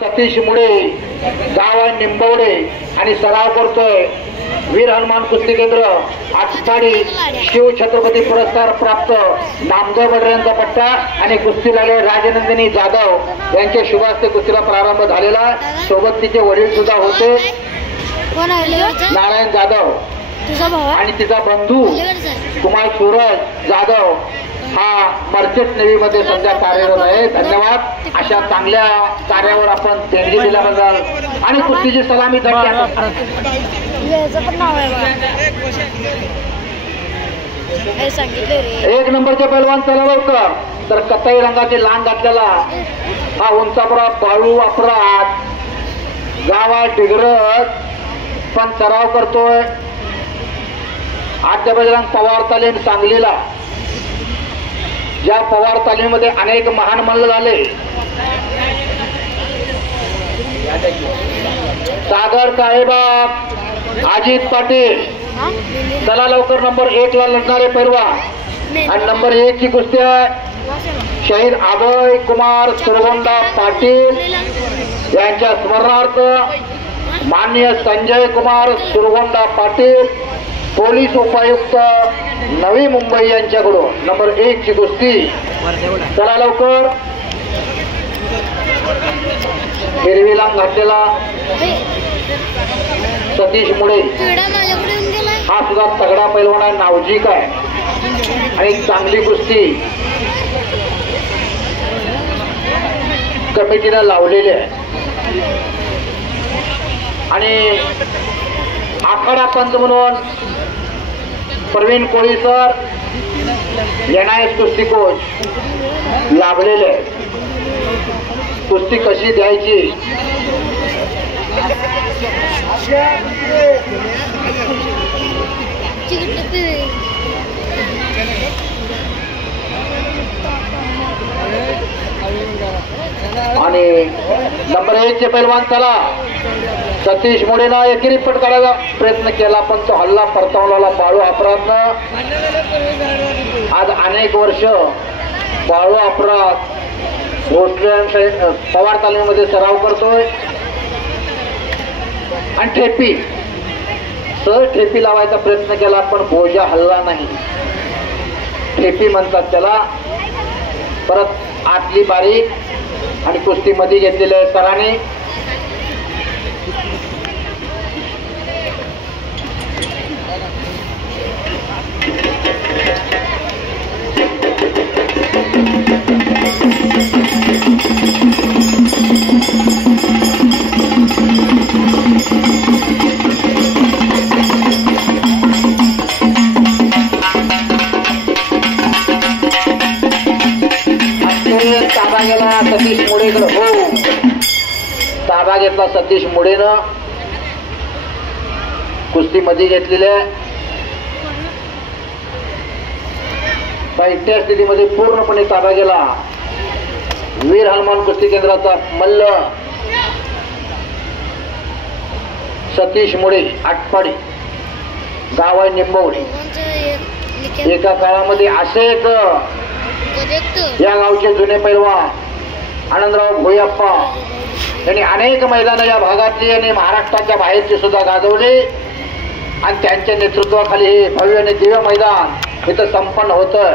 सतीश मुळे गाव आहे निंबवडे आणि सराव करतोय वीर हनुमान कुस्ती केंद्र आटपाडी शिव छत्रपती पुरस्कार प्राप्त नामदेव बडरे यांचा पट्टा आणि कुस्ती लागले राजनंदिनी जाधव यांच्या शुभ हस्ते कुस्तीला प्रारंभ झालेला। सोबत तिचे वडील सुद्धा होते नारायण जाधव आणि तिचा बंधू कुमार सूरज जाधव हा मर्चंट नेव्ही मध्ये सध्या कार्यरत आहे। धन्यवाद अशा चांगल्या कार्यावर आपण देणगी दिल्याबद्दल आणि कुस्तीची सलामी एक नंबरचे पैलवान चला लवकर तर कथई रंगाची लांग घातलेला हा उंचापुरा बाळू अपराध गावात डिग्रज पण सराव करतोय आद्य बजरंग पवार तालीम सांगलीला। ज्या पवार तालीमीमध्ये अनेक महान मल्ल झाले सागर काळेबाग अजित पाटील चला लवकर नंबर 1 ला लढणारे पैलवान आणि नंबर 1 ची कुस्ती आहे शहीद अभय कुमार सुरगोंडा पाटील यांच्या स्मरणार्थ माननीय संजय कुमार सुरगोंडा पाटील पोलीस उपायुक्त नवी मुंबई यांच्याकडून नंबर 1 ची कुस्ती चला लवकर। हिरवी लांब घातलेला सतीश मुळे हा सुद्धा तगडा पैलवान आहे नावजिक आहे आणि चांगली कुस्ती कमिटीनं लावलेली आहे आणि आखाडा पंच म्हणून प्रवीण कोळी सर NIS कुस्ती कोच लाभलेले कुस्ती कशी द्यायची आणि नंबर 1 चे पैलवान चला सतीश मुळेनं एकेरी पट काढायचा प्रयत्न केला पण तो हल्ला परतावला बाळू अपराधनं। आज अनेक वर्ष बाळू अपराध पवार तालमीमध्ये सराव करतोय आणि ठेपी सहज ठेपी लावायचा प्रयत्न केला पण बोजा हल्ला नाही। ठेपी म्हणतात त्याला। परत आतली बारीक आणि कुस्ती मध्ये घेतलेल्या सरांनी ताबा गेला सतीश मुळेकडे हो ताबा घेतला सतीश मुळेनं कुस्ती मध्ये घेतलेल्या बैठ्या स्थितीमध्ये पूर्णपणे ताबा गेला वीर हनुमान कुस्ती केंद्राचा मल्ल सतीश मुळे आटपाडी गाव आहे निंबवडे। एका काळामध्ये असेच या गावचे जुने पैलवान आनंदराव भोयप्पा यांनी अनेक मैदान या भागातली आणि महाराष्ट्राच्या बाहेरची सुद्धा गाजवली आणि त्यांच्या नेतृत्वाखाली हे भव्य आणि दिव्य मैदान इथं संपन्न होतंय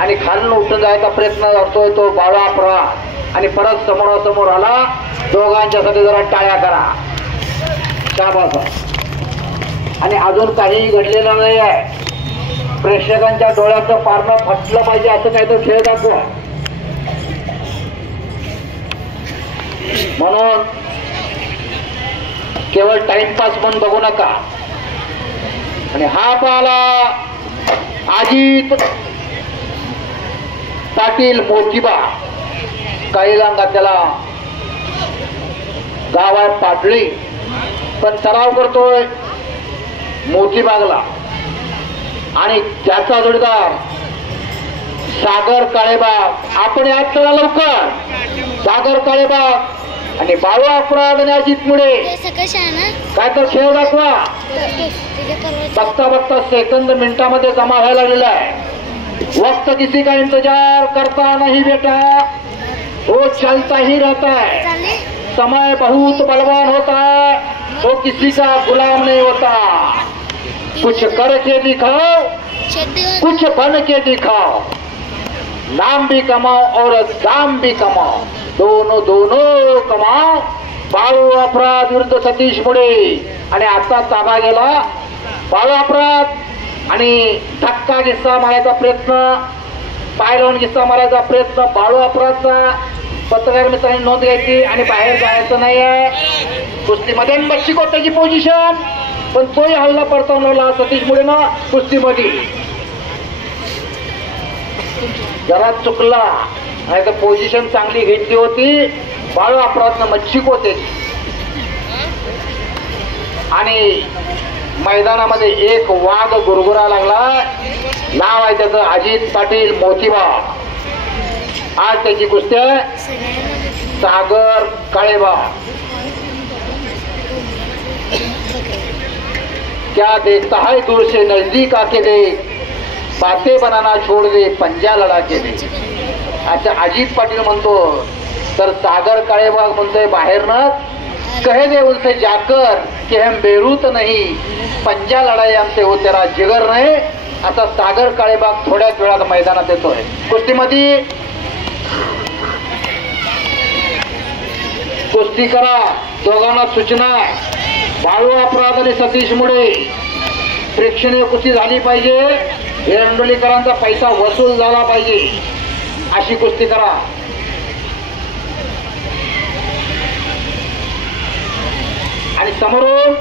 आणि खालून उठून जायचा प्रयत्न करतोय तो बाळू अपराध आणि परत समोरासमोर आला दोघांच्यासाठी जरा टाळ्या करा शाबास। आणि अजून काही घडलेलं नाही आहे प्रेक्षकांच्या डोळ्याचं पारणं फटलं पाहिजे असं काही तो खेळ दाखवा म्हणून केवळ टाइमपास म्हणून बघू नका। आणि हा पाला अजित पाटील मोतीबा काही लांगा त्याला गावात पाटली पण सराव करतोय मोतीबागला आणि त्याचा जोडीदार सागर काळेबाग। आपण यात चला लवकर सागर काळेबाग आणि बाळू अपराध आणि अजित मुळे काय तर खेळ दाखवा। बघता बघता सेकंद मिनिटामध्ये जमा व्हायला लागलेला आहे। वक्त किसी का इंतजार करता नहीं बेटा, वो चलता ही रहता है। समय बहुत बलवान होता है, वो किसी का गुलाम नहीं होता। कुछ करके दिखाओ, कुछ बन के दिखाओ, नाम भी कमाओ और दाम भी कमाओ, दोनों दोनों कमाओ। बाळू अपराध विरुद्ध सतीश मुळे आणि आता ताबा गेला बाळू अपराध आणि धक्का गिस्सा मारायचा प्रयत्न, पाय लावून गिस्सा मारायचा प्रयत्न बाळू अपराधचा। पत्रकार मित्रांनी नोंद घ्यायची आणि बाहेर जायचं नाहीये कुस्तीमध्ये। मच्छिको त्याची पोझिशन, पण तोही हल्ला परतवला सतीश मुळेनं कुस्तीमध्ये। जरा चुकला नाही तर पोझिशन चांगली घेतली होती बाळू अपराधनं मच्छिको त्याची। आणि मैदानामध्ये एक वाघ गुरगुरा लागला, नाव आहे त्याचं अजित पाटील मोतीबाग। आज त्याची कुस्ती सागर काळेबाग। क्या देखता है दूर से नजदीक आके देख, बातें बनाना छोड़ दे पंजा लढा के दे, अच्छा अजित पाटील म्हणतो। तर सागर काळेबाग म्हणतोय बाहेरनं, कहे दे उनसे जाकर कि हम बेरूत नहीं, पंजा लढाई हमसे हो तेरा जिगर नाही। आता सागर काळेबाग थोड्याच वेळात मैदानात येतोय कुस्तीमध्ये। कुस्ती करा, दोघांना सूचना, बाळू अपराध आणि सतीश मुळे प्रेक्षणीय कुस्ती झाली पाहिजे, एरंडोलीकरांचा पैसा वसूल झाला पाहिजे, अशी कुस्ती करा। आणि समोरून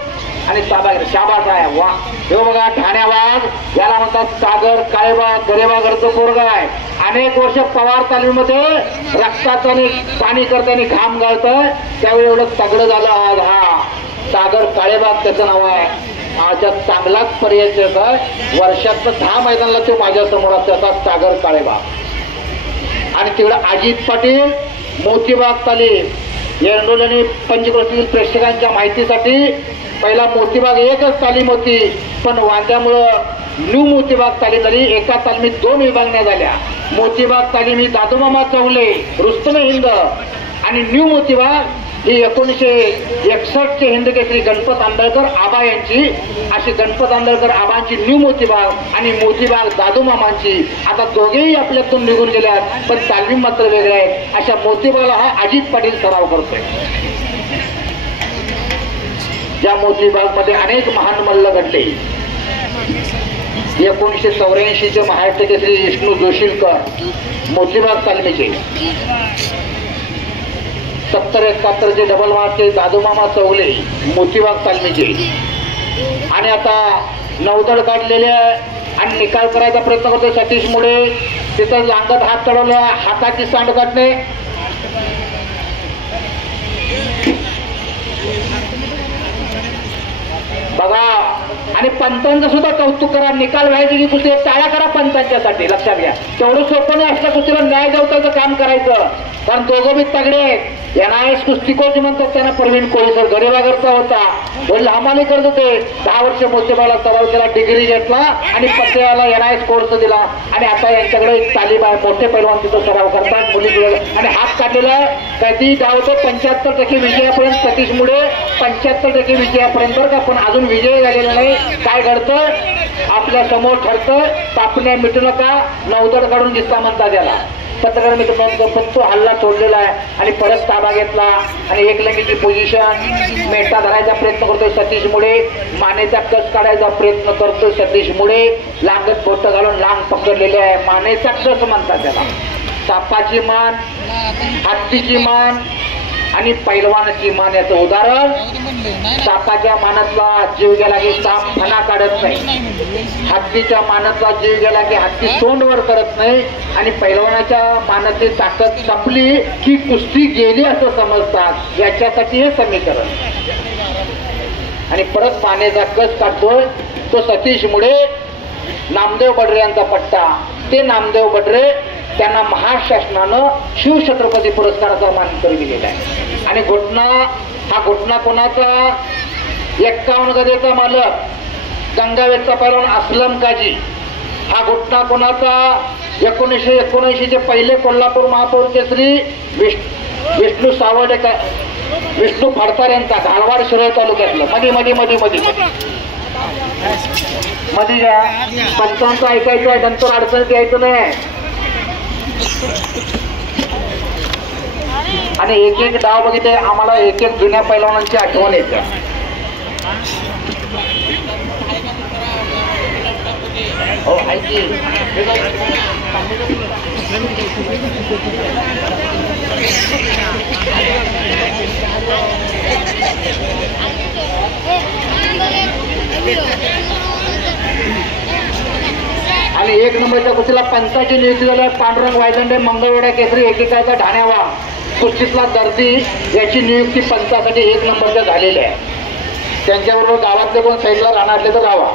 आणि शाबास आहे, वा हे बघा ठाण्याबाग, याला म्हणतात सागर काळेबाग, गरेबागरचं पोरगा आहे। अनेक वर्ष पवार तालमीमध्ये रक्ताचं पाणी करताना घाम गाळतंय, त्यावेळी एवढं तगडं झालं आज। हा सागर काळेबाग त्याचं नाव आहे। माझ्या चांगलाच पर्याय आहे, वर्षातनं 10 मैदानाला तो माझ्या समोर त्याचा सागर काळेबाग। आणि तिकडं अजित पाटील मोतीबाग तालीम, एरंडोली आणि पंचक्रोशीतील प्रेक्षकांच्या माहितीसाठी पहिला मोतीबाग एकच तालीम होती, पण वांद्यामुळं न्यू मोतीबाग तालीम झाली। एका तालमीत 2 विभागण्या झाल्या। मोतीबाग तालीम ही दादूमामा चौले, रुस्तम हिंद, आणि न्यू मोतीबाग ही 1961 चे हिंद केसरी गणपत आंबेडकर आबा यांची, अशी गणपत आंबेडकर आबांची न्यू मोतीबाग आणि मोतीबाग दादूमामांची। आता दोघेही आपल्यातून निघून गेल्यात, पण तालीम मात्र वेगळ्या आहेत। अशा मोतीबागला हा अजित पाटील सराव करतोय। या मोतीबाग मध्ये अनेक महान मल्ल घडले। 1984 चे महाराष्ट्र केसरी विष्णू जोशीलकर मोतीबाग तालमीचे, 70-71 चे डबल मार्कचे दादूमामा चौले मोतीबाग तालमीचे। आणि आता नौदळ काढलेले आणि निकाल करायचा प्रयत्न करतोय सतीश मुळे। तिथं लांगत हात चढवला, हाताची सांड काढणे, बघा। आणि पंचांचं सुद्धा कौतुक करा, निकाल व्हायचे की कुस्ती टाळ्या करा पंचांच्यासाठी, लक्षात घ्या। तेवढं सोपं नाही असल्या कुस्तीला न्याय देवताचं काम करायचं, कारण दोघं बी तगडे आहेत। NIS कुस्ती कोच म्हणतात त्यांना प्रवीण कोळीकर, गरेबागरचा होता, वडील हमाली करत होते। 10 वर्ष मोतीबागला सराव केला, डिग्री घेतला आणि पत्त्याला NIS कोर्स दिला। आणि आता यांच्याकडे एक तालीम आहे, मोठे पैलवान तिथं सराव करतात मुली, आणि हात काढलेला कधी धावतो 75% विजयापर्यंत सतीश मुळे, 75% विजयापर्यंत, का पण अजून विजय झालेला नाही। काय घडतं आपल्या समोर ठरतं, तापण्या मिटू नका, नौदळ काढून दिसता म्हणतात याला। पत्रकार मित्रांनो, पण तो हल्ला सोडलेला आहे आणि परत ताबा घेतला आणि एकलंगीची पोझिशन, मेटा धरायचा प्रयत्न करतोय सतीश मुळे, मानेचा कस काढायचा प्रयत्न करतोय सतीश मुळे। लांगत बोट घालून लांग पकडलेले आहे, मानेचा कस म्हणतात त्याला। सापाची मान, हत्तीची मान आणि पैलवानाची मान याचं उदाहरण। सापाच्या मानातला जीव गेला की साप फणा काढत नाही, हत्तीच्या मानातला जीव गेला की हत्ती तोंड वर करत नाही, आणि पैलवानाच्या मानातली ताकद संपली की कुस्ती गेली असं समजतात। याच्यासाठी हे समीकरण। आणि परत पाण्याचा कस काढतोय तो सतीश मुळे। नामदेव बडरे यांचा पट्टा, ते नामदेव बडरे त्यांना महाराष्ट्रानं शिवछत्रपती पुरस्काराचा मानकरी दिलेला आहे। आणि घोटना, हा घोटना कोणाचा? 51 गदेचा मालक गंगावेदचा पैलवान असलम काजी। हा घोटना कोणाचा? 1979 चे पहिले कोल्हापूर महापौर केसरी विष्णू सावर्डेकर विष्णू फडतार यांचा घालवाड शिरोळ तालुक्यातलं मध्ये मध्ये मध्ये मध्ये मध्ये घ्या. पंचांचं ऐकायचं आहे, नंतर अडचणीत यायचं नाही. आणि एक एक डाव बघितले आम्हाला एक एक जुन्या पैलवानांची आठवण येते. हो ऐकी आणि एक नंबरच्या कुस्तीला पंचाची नियुक्ती झाली. पांडुरंग वायदंडे मंगळवेढा केसरी एकेकाचा ढाण्यावा कुस्तीतला दर्दी याची नियुक्ती पंचासाठी एक नंबरच्या झालेल्या आहे. त्यांच्याबरोबर गावातले कोण साईडला राहणार असले तर राहावा.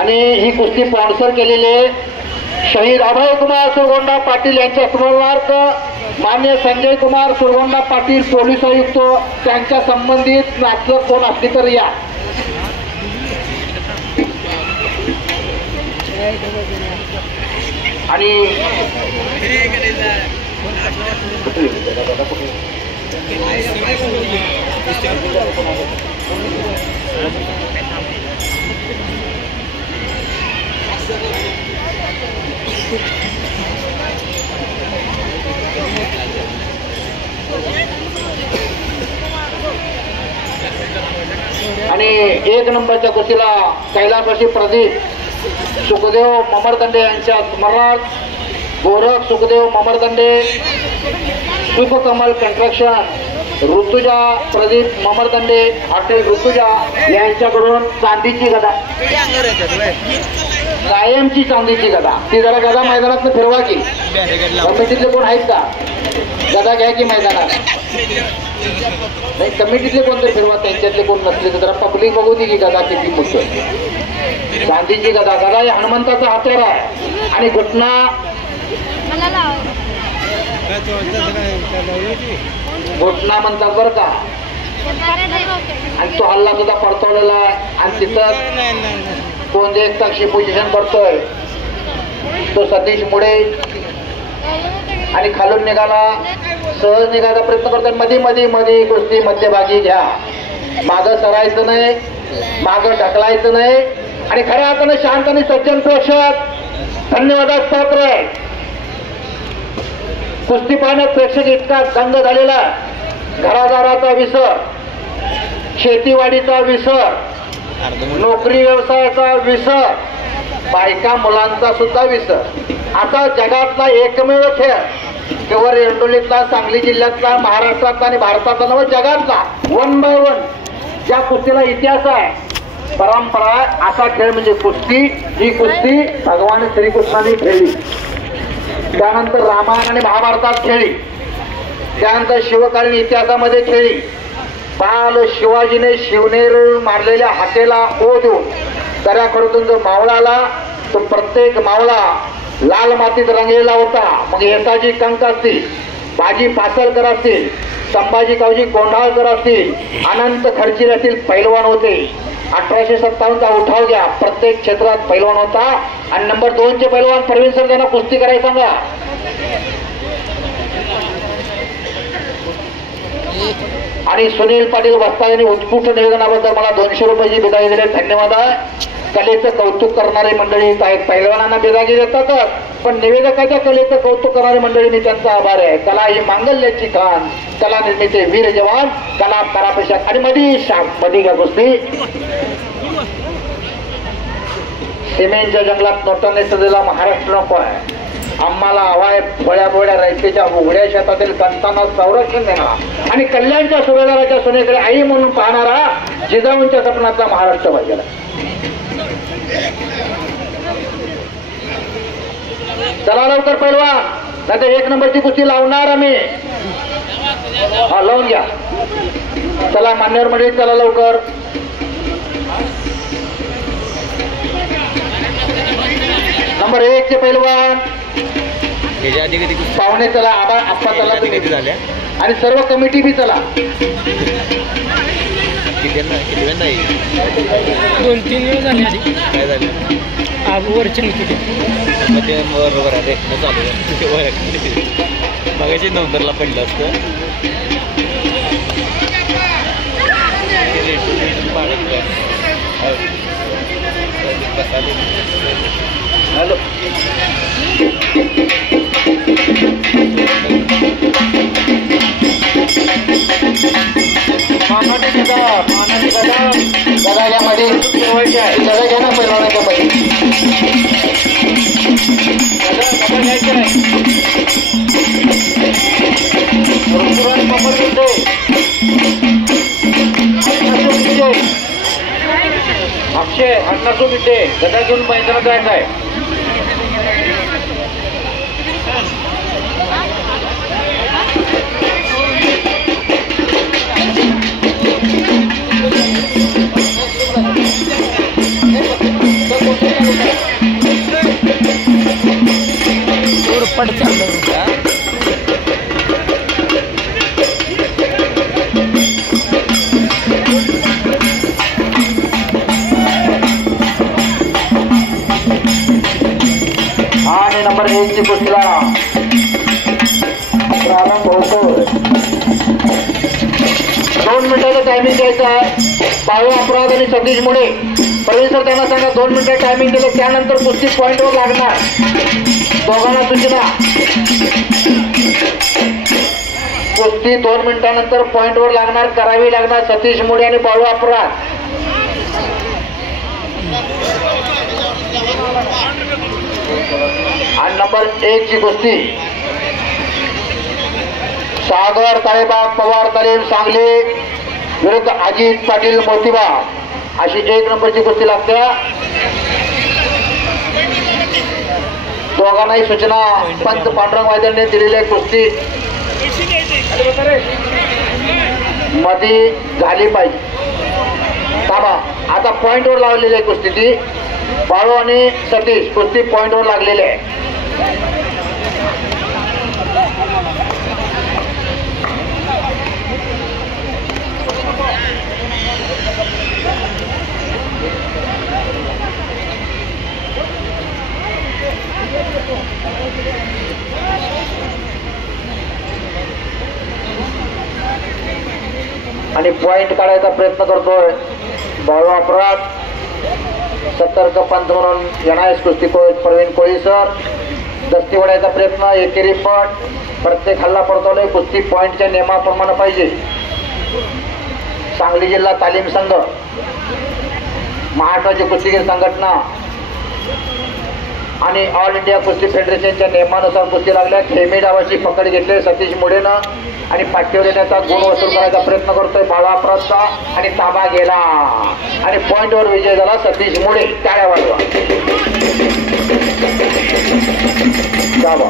आणि ही कुस्ती स्पॉन्सर केलेले शहीद अभय कुमार सुरगोंडा पाटील यांच्या स्मरणार्थ मान्य संजय कुमार सुरगोंडा पाटील पोलीस आयुक्त त्यांच्या संबंधित नाटक कोण असली तर या. आणि आणि एक नंबरच्या कुस्तीला कैलासवासी प्रदीप सुखदेव ममरदंडे यांच्या स्मरणार्थ गोरख सुखदेव ममरदंडे सुखकमल कंस्ट्रक्शन ऋतुजा प्रदीप ममरदंडे हॉटेल ऋतुजा यांच्याकडून चांदीची गदा कायमची चांदीची गदा. ती जरा गदा मैदानात फिरवा की. कमिटीतले कोण आहेत का? गदा घ्या की मैदानात. नाही कमिटीतले कोणतरी फिरवा, त्यांच्यातले कोण नसले तर जरा पब्लिक बघू दे की गदा किती मोठी. चांदीची गदा. गदा हे हनुमंताचा हातोर आहे आणि घटना घोटना म्हणतात बरं का. आणि तो हल्ला सुद्धा परतवलेला आहे. आणि तिथं कोण एक साक्षी पोझिशन करतोय तो सतीश मुळे. आणि खालून निघाला सहज निघायचा प्रयत्न करतोय. मध्ये मध्ये मध्ये कुस्ती मध्यभागी घ्या. मागं सरायचं नाही, मागं ढकलायचं नाही. आणि खऱ्या अर्थानं शांत आणि सज्जन प्रेक्षक धन्यवादास पात्र आहे. कुस्ती पाहण्यात प्रेक्षक इतका दंग झालेला. घरादाराचा विसर, शेतीवाडीचा विसर, नोकरी व्यवसायाचा विसर, बायका मुलांचा सुद्धा विसर. असा जगातला एकमेव खेळ केवळ एरडोलीतला, सांगली जिल्ह्यातला, महाराष्ट्रातला आणि भारतातला नव्हे जगातला 1 by 1 ज्या कुस्तीला इतिहास आहे, परंपरा असा खेळ म्हणजे कुस्ती. ही कुस्ती भगवान श्रीकृष्णाने खेळली, त्यानंतर रामायण आणि महाभारतात खेळली, त्यानंतर शिवकालीन इतिहासामध्ये खेळली. बाल शिवाजीने शिवनेर मारलेल्या हातेला ओ देऊन दऱ्याकडून जो मावळा आला तो प्रत्येक मावळा लाल मातीत रंगलेला होता. मग येसाजी कंक असतील, बाजी पासलकर असतील, संभाजी कावजी कोंढाळकर असतील, अनंत खर्चीर असतील, पैलवान होते. 1857चा उठाव घ्या, प्रत्येक क्षेत्रात पैलवान होता. आणि नंबर 2 चे पैलवान प्रवीण सर त्यांना कुस्ती करायला सांगा. आणि सुनील पाटील वस्ताद यांनी उत्कृष्ट निवेदनाबद्दल मला 200 रुपयाची बिदागी दिली. धन्यवाद आहे. कलेचं कौतुक करणारी मंडळी आहेत. पैलवानांना बिदागी देतातच, पण निवेदकाच्या कलेचं कौतुक करणारी मंडळींनी त्यांचा आभार आहे. कला ही मांगल्याची खान, कला निर्मिते वीर जवान, कला परापेशात. आणि मधी घ्या कुस्ती. सिमेंटच्या जंगलात नोटाने सजलेला महाराष्ट्र नको आहे. आम्हाला हवाय भोळ्या भोळ्या रयतेच्या उघड्या शेतातील कंसांना संरक्षण देणारा आणि कल्याणच्या सुभेदाराच्या सोनेकडे आई म्हणून पाहणारा जिजाऊंच्या सपनाचा महाराष्ट्र पाहिजे. चला लवकर पैलवान, नाही तर 1 नंबरची कुस्ती लावणार आम्ही. हा लावून घ्या. चला मान्यवर मंडळी, चला लवकर. नंबर 1 चे पैलवान पाहुणे चला, आप्पा चला तुम्ही, आणि सर्व कमिटी बी चला. 2-3 वेळ झाले. काय झालं वरच्या बरोबर आहे चालू मगाशी नंबरला पडलं असतं. घ्यायचा मानाची गदा घ्या मध्ये ठेवायची आहे गदा घ्या ना पैलवानाच्या मध्ये गदा घ्यायची आहे ऋतुराज पंपर मिळते अक्षय अण्णासो मिळते गदा घेऊन मैदानात जायचं आहे पट चाललं आणि नंबर 1 ची कुस्तीला प्रारंभ होतो 2 मिनिटाचं टायमिंग द्यायचं आहे बाळू अपराध आणि सतीश मुळे प्रवीण सर त्यांना सांगा 2 मिनिटं टायमिंग दिलं त्यानंतर कुस्ती पॉईंटवर लागणार दोघांना सूचना कुस्ती 2 मिनिटानंतर पॉईंटवर लागणार करावी लागणार सतीश मुळे आणि बाळू अपराध आणि नंबर 1 ची कुस्ती सागर ताळेबाग पवार तालीम सांगली विरुद्ध अजित पाटील मोतीबा अशी 1 नंबरची कुस्ती लागते दोघांनाही सूचना पंत पांडुरंग वायदलने दिलेली कुस्ती मध्ये झाली पाहिजे थांबा आता पॉइंटवर लावलेली आहे कुस्ती ती बाळू आणि सतीश कुस्ती पॉइंटवर लागलेले आहे आणि पॉइंट काढायचा प्रयत्न करतोय बाळू अपराध सतर्क पंत म्हणून एनआयएस कुस्ती कोच प्रवीण कोळी सर दस्ती वडायचा प्रयत्न एकेरी पट प्रत्येक हल्ला पडतोय कुस्ती पॉइंटच्या नियमाप्रमाणे पाहिजे सांगली जिल्हा तालीम संघ महाराष्ट्राची कुस्तीगीर संघटना आणि ऑल इंडिया कुस्ती फेडरेशनच्या नियमानुसार कुस्ती लागल्या खेमी डावाची पकड घेतली सतीश मुडेनं आणि पाठीवर येण्याचा गुण वसूल करायचा प्रयत्न करतोय बाळू अपराधचा आणि ताबा गेला आणि पॉइंटवर विजय झाला सतीश मुडे टाळ्या वाजवा ताबा